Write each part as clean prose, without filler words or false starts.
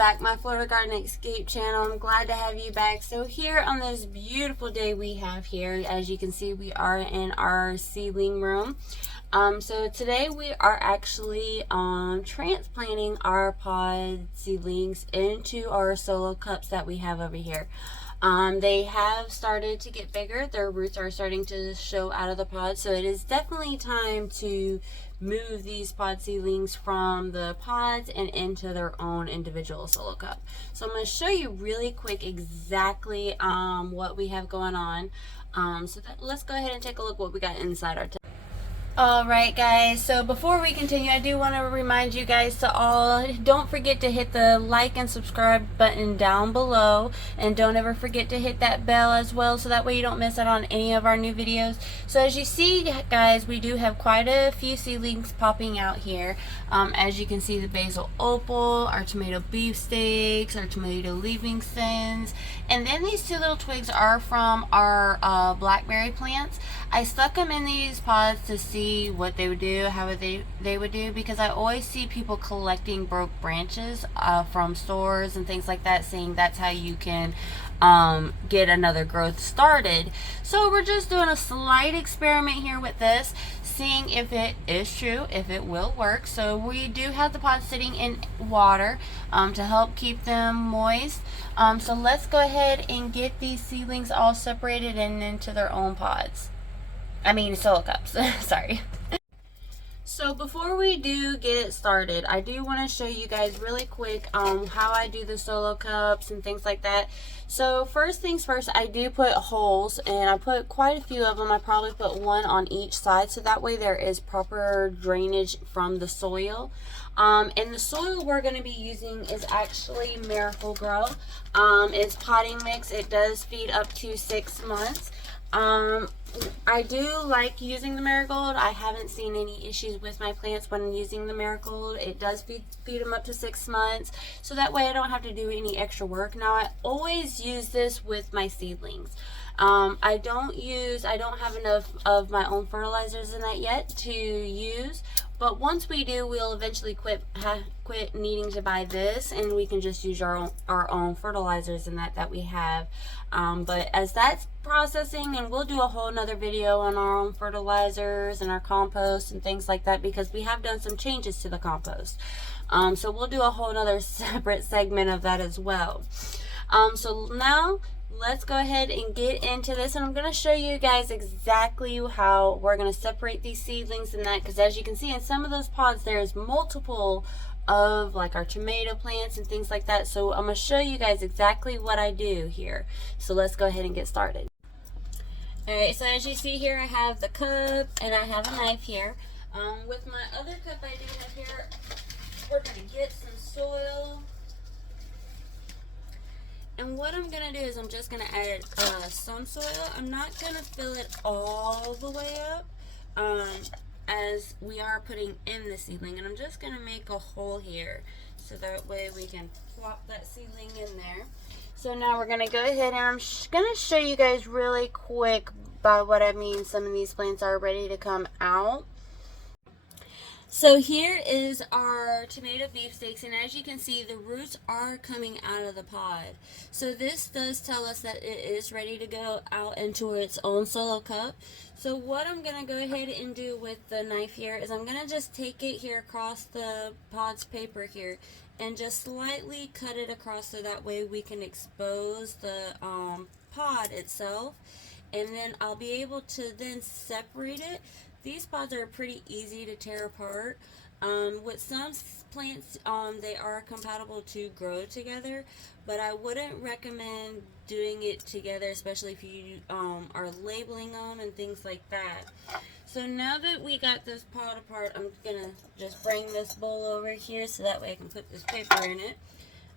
back, my Florida Garden Escape channel. I'm glad to have you back. So here on this beautiful day we have here, as you can see, we are in our seedling room. So today we are actually transplanting our pod seedlings into our solo cups that we have over here. They have started to get bigger. Their roots are starting to show out of the pod, so it is definitely time to move these pod seedlings from the pods and into their own individual solo cup. So I'm going to show you really quick exactly what we have going on. Let's go ahead and take a look what we got inside our tub. Alright guys, so before we continue, I do want to remind you guys to all, don't forget to hit the like and subscribe button down below, and don't ever forget to hit that bell as well, so that way you don't miss out on any of our new videos. So as you see guys, we do have quite a few seedlings popping out here. As you can see, the basil opal, our tomato beefsteaks, our tomato livingstons, and then these two little twigs are from our blackberry plants. I stuck them in these pods to see what they would do, how they would do, because I always see people collecting broke branches from stores and things like that, saying that's how you can get another growth started. So we're just doing a slight experiment here with this, seeing if it is true, if it will work. So we do have the pods sitting in water to help keep them moist. So let's go ahead and get these seedlings all separated and into their own pods. I mean solo cups. Sorry. So before we do get started, I do want to show you guys really quick how I do the solo cups and things like that. So first things first, I do put holes, and I put quite a few of them. I probably put one on each side, so that way there is proper drainage from the soil. And the soil we're going to be using is actually Miracle-Gro. It's potting mix. It does feed up to 6 months. I do like using the marigold. I haven't seen any issues with my plants when using the marigold. It does feed them up to 6 months, so that way I don't have to do any extra work. Now I always use this with my seedlings. I don't have enough of my own fertilizers in that yet to use, but once we do, we'll eventually quit needing to buy this, and we can just use our own fertilizers in that we have. But as that's processing, and we'll do a whole nother video on our own fertilizers and our compost and things like that, because we have done some changes to the compost. So we'll do a whole nother separate segment of that as well. So now let's go ahead and get into this, and I'm going to show you guys exactly how we're going to separate these seedlings and that, because as you can see in some of those pods there's multiple of like our tomato plants and things like that. So I'm going to show you guys exactly what I do here. So let's go ahead and get started. Alright, so as you see here, I have the cup and I have a knife here. With my other cup I do have here, we're going to get some soil. And what I'm going to do is I'm just going to add some soil. I'm not going to fill it all the way up, as we are putting in the seedling. And I'm just going to make a hole here, so that way we can plop that seedling in there. So now we're going to go ahead, and I'm going to show you guys really quick by what I mean some of these plants are ready to come out. So here is our tomato beefsteaks, and as you can see, the roots are coming out of the pod. So this does tell us that it is ready to go out into its own solo cup. So what I'm going to go ahead and do with the knife here is I'm going to just take it here across the pod's paper here and just slightly cut it across, so that way we can expose the pod itself, and then I'll be able to then separate it. These pods are pretty easy to tear apart. With some plants, they are compatible to grow together, but I wouldn't recommend doing it together, especially if you are labeling them and things like that. So now that we got this pod apart, I'm gonna just bring this bowl over here so that way I can put this paper in it.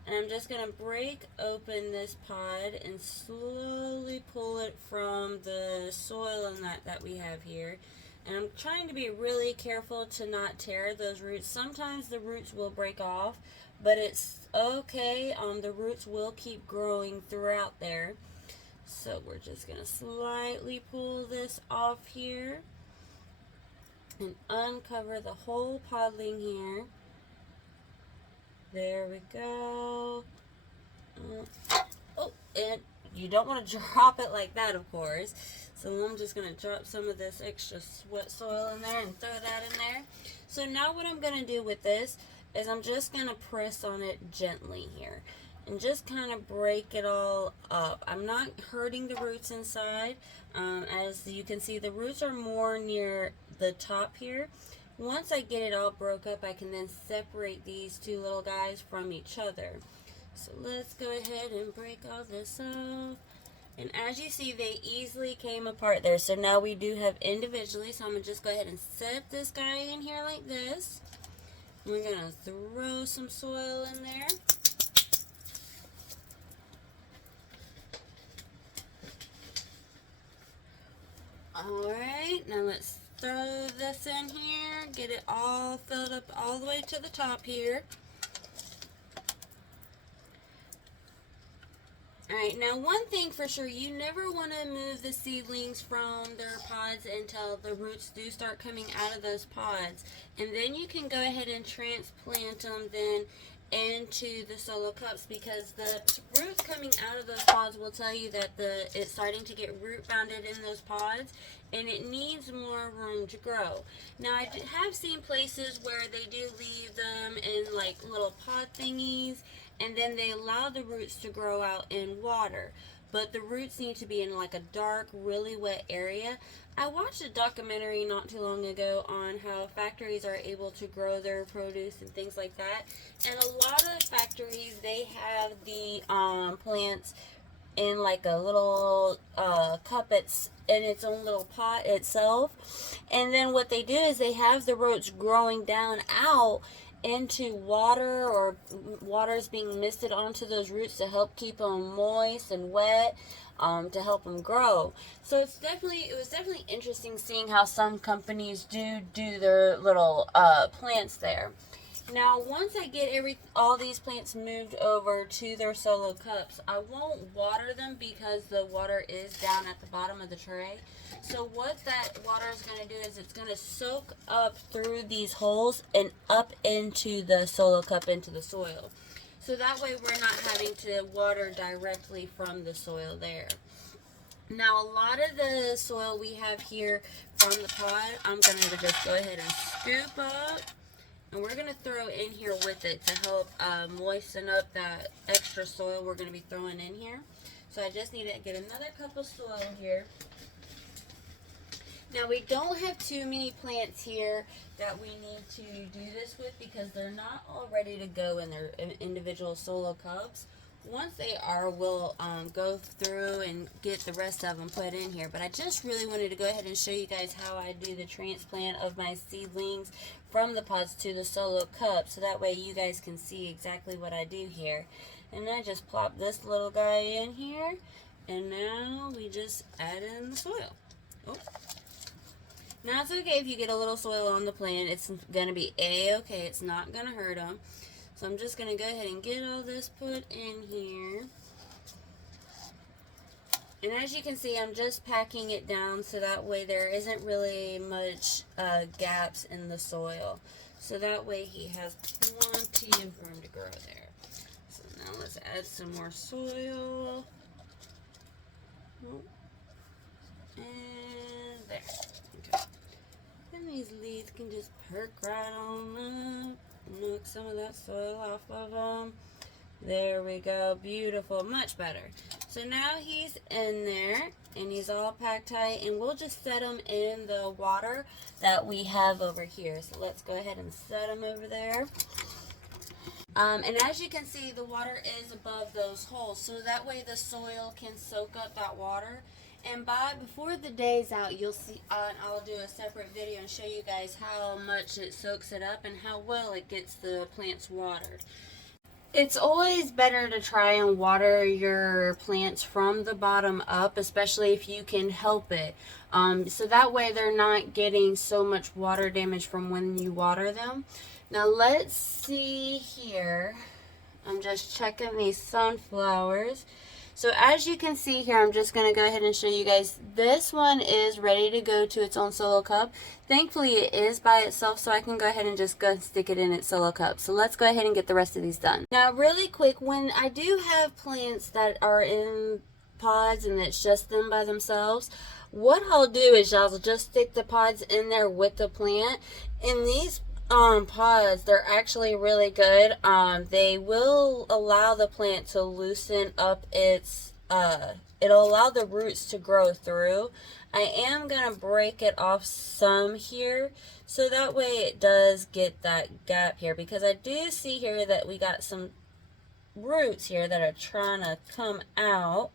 And I'm just going to break open this pod and slowly pull it from the soil and that we have here. And I'm trying to be really careful to not tear those roots. Sometimes the roots will break off, but it's okay. The roots will keep growing throughout there. So we're just going to slightly pull this off here and uncover the whole podling here. There we go. Oh, and you don't want to drop it like that, of course. So I'm just going to drop some of this extra wet soil in there and throw that in there. So now what I'm going to do with this is I'm just going to press on it gently here and just kind of break it all up. I'm not hurting the roots inside. As you can see, the roots are more near the top here. Once I get it all broke up, I can then separate these two little guys from each other. So let's go ahead and break all this off. And as you see, they easily came apart there. So now we do have individually. So I'm going to just go ahead and set this guy in here like this. We're going to throw some soil in there. Alright, now let's throw this in here. Get it all filled up all the way to the top here. Alright, now one thing for sure, you never want to move the seedlings from their pods until the roots do start coming out of those pods. And then you can go ahead and transplant them then into the solo cups, because the roots coming out of those pods will tell you that it's starting to get root bounded in those pods and it needs more room to grow. Now I have seen places where they do leave them in like little pod thingies and then they allow the roots to grow out in water, but the roots need to be in like a dark, really wet area. I watched a documentary not too long ago on how factories are able to grow their produce and things like that. And a lot of factories, they have the plants in like a little cup. It's in its own little pot itself. And then what they do is they have the roots growing down out into water, or water is being misted onto those roots to help keep them moist and wet. To help them grow. So it was definitely interesting seeing how some companies do their little plants there. Now once I get all these plants moved over to their solo cups, I won't water them because the water is down at the bottom of the tray. So what that water is going to do is it's going to soak up through these holes and up into the solo cup, into the soil. So that way we're not having to water directly from the soil there. Now a lot of the soil we have here from the pod, I'm going to just go ahead and scoop up. And we're going to throw in here with it to help moisten up that extra soil we're going to be throwing in here. So I just need to get another cup of soil here. Now we don't have too many plants here that we need to do this with because they're not all ready to go in their individual solo cups. Once they are, we'll go through and get the rest of them put in here. But I just really wanted to go ahead and show you guys how I do the transplant of my seedlings from the pods to the solo cup, so that way you guys can see exactly what I do here. And I just plop this little guy in here, and now we just add in the soil. Oh. Now it's okay if you get a little soil on the plant. It's going to be a-okay. It's not going to hurt them. So I'm just going to go ahead and get all this put in here. And as you can see, I'm just packing it down so that way there isn't really much gaps in the soil. So that way he has plenty of room to grow there. So now let's add some more soil. And there. Okay. And these leaves can just perk right on up. Knock some of that soil off of them. There we go. Beautiful. Much better. So now he's in there and he's all packed tight, and we'll just set him in the water that we have over here. So let's go ahead and set him over there. And as you can see, the water is above those holes, so that way the soil can soak up that water. And before the day's out, you'll see, I'll do a separate video and show you guys how much it soaks it up and how well it gets the plants watered. It's always better to try and water your plants from the bottom up, especially if you can help it. So that way they're not getting so much water damage from when you water them. Now let's see here. I'm just checking these sunflowers. So as you can see here, I'm just going to go ahead and show you guys. This one is ready to go to its own solo cup. Thankfully, it is by itself, so I can go ahead and just go stick it in its solo cup. So let's go ahead and get the rest of these done. Now, really quick, when I do have plants that are in pods and it's just them by themselves, what I'll do is I'll just stick the pods in there with the plant. And these pods, they're actually really good. They will allow the plant to loosen up its it'll allow the roots to grow through. I am gonna break it off some here, so that way it does get that gap here, because I do see here that we got some roots here that are trying to come out.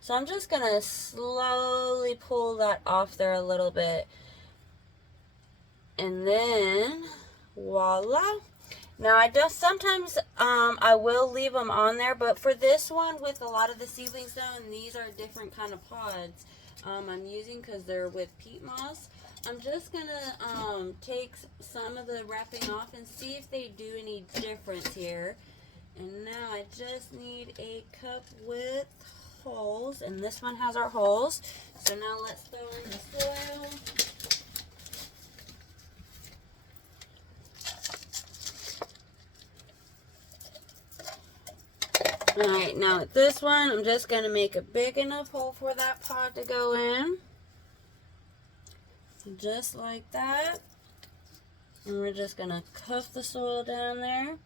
So I'm just gonna slowly pull that off there a little bit, and then voila. Now I just sometimes I will leave them on there, but for this one, with a lot of the seedlings though, and these are different kind of pods I'm using because they're with peat moss, I'm just gonna take some of the wrapping off and see if they do any difference here. And now I just need a cup with holes, and this one has our holes. So now let's throw in the soil. Alright, now with this one, I'm just going to make a big enough hole for that pod to go in. Just like that. And we're just going to cuff the soil down there.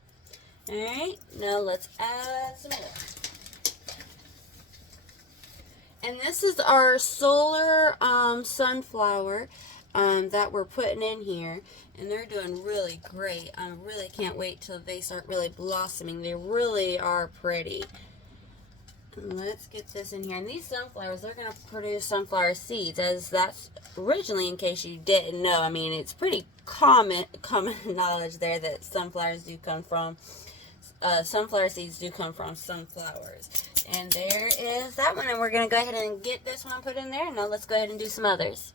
Alright, now let's add some more. And this is our solar sunflower that we're putting in here. And they're doing really great. I really can't wait till they start really blossoming. They really are pretty. And let's get this in here. And these sunflowers, they're going to produce sunflower seeds. As that's originally, in case you didn't know, I mean, it's pretty common knowledge there that sunflowers do come from, sunflower seeds do come from sunflowers. And there is that one. And we're going to go ahead and get this one put in there. Now let's go ahead and do some others.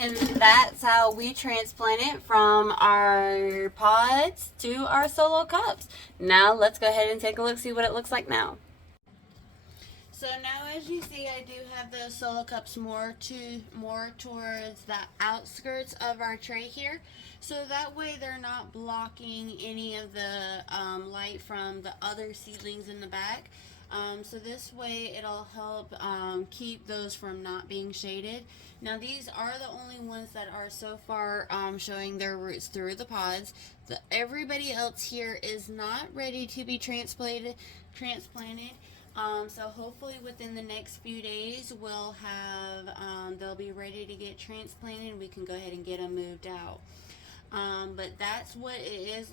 And that's how we transplant it from our pods to our solo cups. Now let's go ahead and take a look, see what it looks like now. So now, as you see, I do have the solo cups more towards the outskirts of our tray here, so that way they're not blocking any of the light from the other seedlings in the back. So this way it'll help keep those from not being shaded. Now these are the only ones that are so far showing their roots through the pods. Everybody else here is not ready to be transplanted. So hopefully within the next few days we'll have they'll be ready to get transplanted. We can go ahead and get them moved out. But that's what it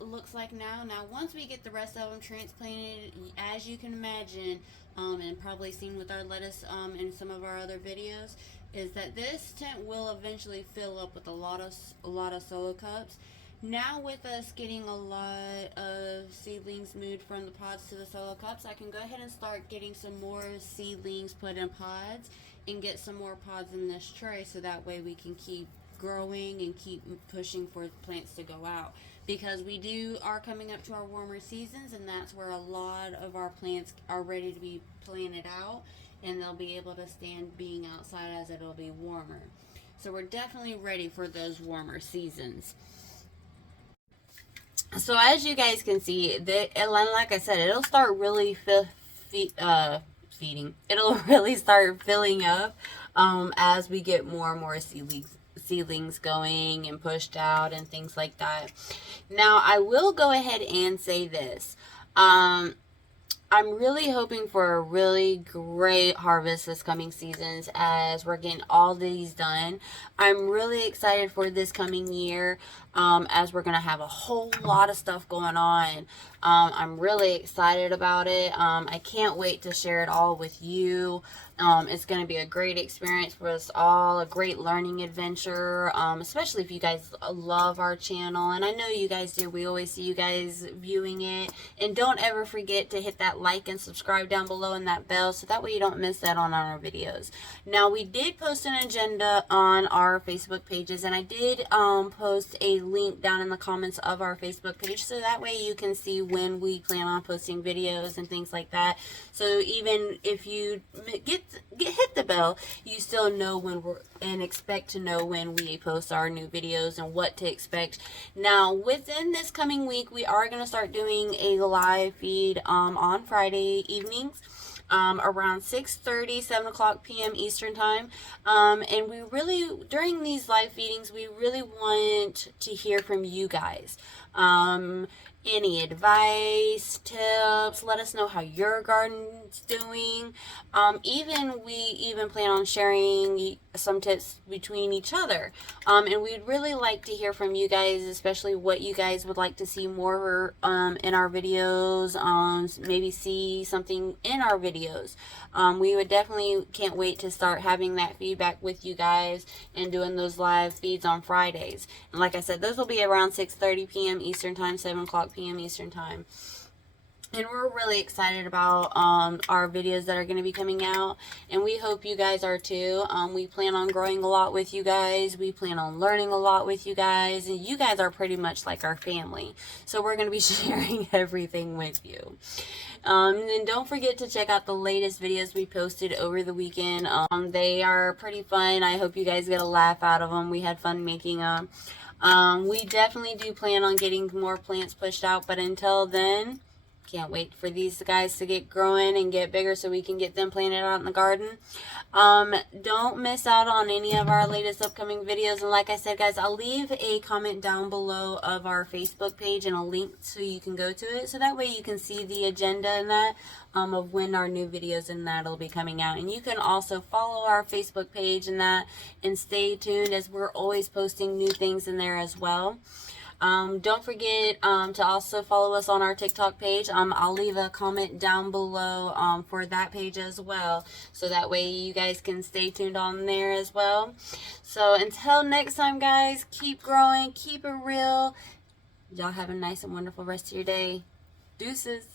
looks like now. Now once we get the rest of them transplanted, as you can imagine, and probably seen with our lettuce in some of our other videos, is that this tent will eventually fill up with a lot of solo cups. Now with us getting a lot of seedlings moved from the pods to the solo cups, I can go ahead and start getting some more seedlings put in pods and get some more pods in this tray, so that way we can keep growing and keep pushing for plants to go out, because we are coming up to our warmer seasons, and that's where a lot of our plants are ready to be planted out, and they'll be able to stand being outside as it'll be warmer. So we're definitely ready for those warmer seasons. So as you guys can see, like I said, it'll start really feeding. It'll really start filling up as we get more and more seedlings going and pushed out and things like that. Now I will go ahead and say this. I'm really hoping for a really great harvest this coming seasons as we're getting all these done. I'm really excited for this coming year as we're going to have a whole lot of stuff going on. I'm really excited about it. I can't wait to share it all with you. It's going to be a great experience for us all, a great learning adventure, especially if you guys love our channel. And I know you guys do. We always see you guys viewing it. And don't ever forget to hit that like and subscribe down below and that bell, so that way you don't miss that on our videos. Now, we did post an agenda on our Facebook pages, and I did post a link down in the comments of our Facebook page, so that way you can see when we plan on posting videos and things like that. So even if you hit the bell, you still know when and expect to know when we post our new videos and what to expect. Now within this coming week, we are going to start doing a live feed on Friday evenings around 6:30, 7 o'clock p.m. Eastern time. And we really, during these live feedings, we really want to hear from you guys. Any advice, tips, let us know how your garden's doing. We even plan on sharing some tips between each other. And we'd really like to hear from you guys, especially what you guys would like to see more in our videos, maybe see something in our videos. We would definitely can't wait to start having that feedback with you guys and doing those live feeds on Fridays. And like I said, those will be around 6:30 p.m. Eastern time, 7 o'clock p.m. Eastern time. And we're really excited about our videos that are going to be coming out, and we hope you guys are too. We plan on growing a lot with you guys. We plan on learning a lot with you guys, and you guys are pretty much like our family. So we're going to be sharing everything with you. And don't forget to check out the latest videos we posted over the weekend. They are pretty fun. I hope you guys get a laugh out of them. We had fun making them. We definitely do plan on getting more plants pushed out, but until then, can't wait for these guys to get growing and get bigger so we can get them planted out in the garden. Don't miss out on any of our latest upcoming videos. And like I said, guys, I'll leave a comment down below of our Facebook page and a link so you can go to it. So that way you can see the agenda and that of when our new videos and that will be coming out. And you can also follow our Facebook page and that, and stay tuned as we're always posting new things in there as well. Don't forget to also follow us on our TikTok page. I'll leave a comment down below for that page as well, so that way you guys can stay tuned on there as well. So until next time, guys, keep growing, keep it real. Y'all have a nice and wonderful rest of your day. Deuces.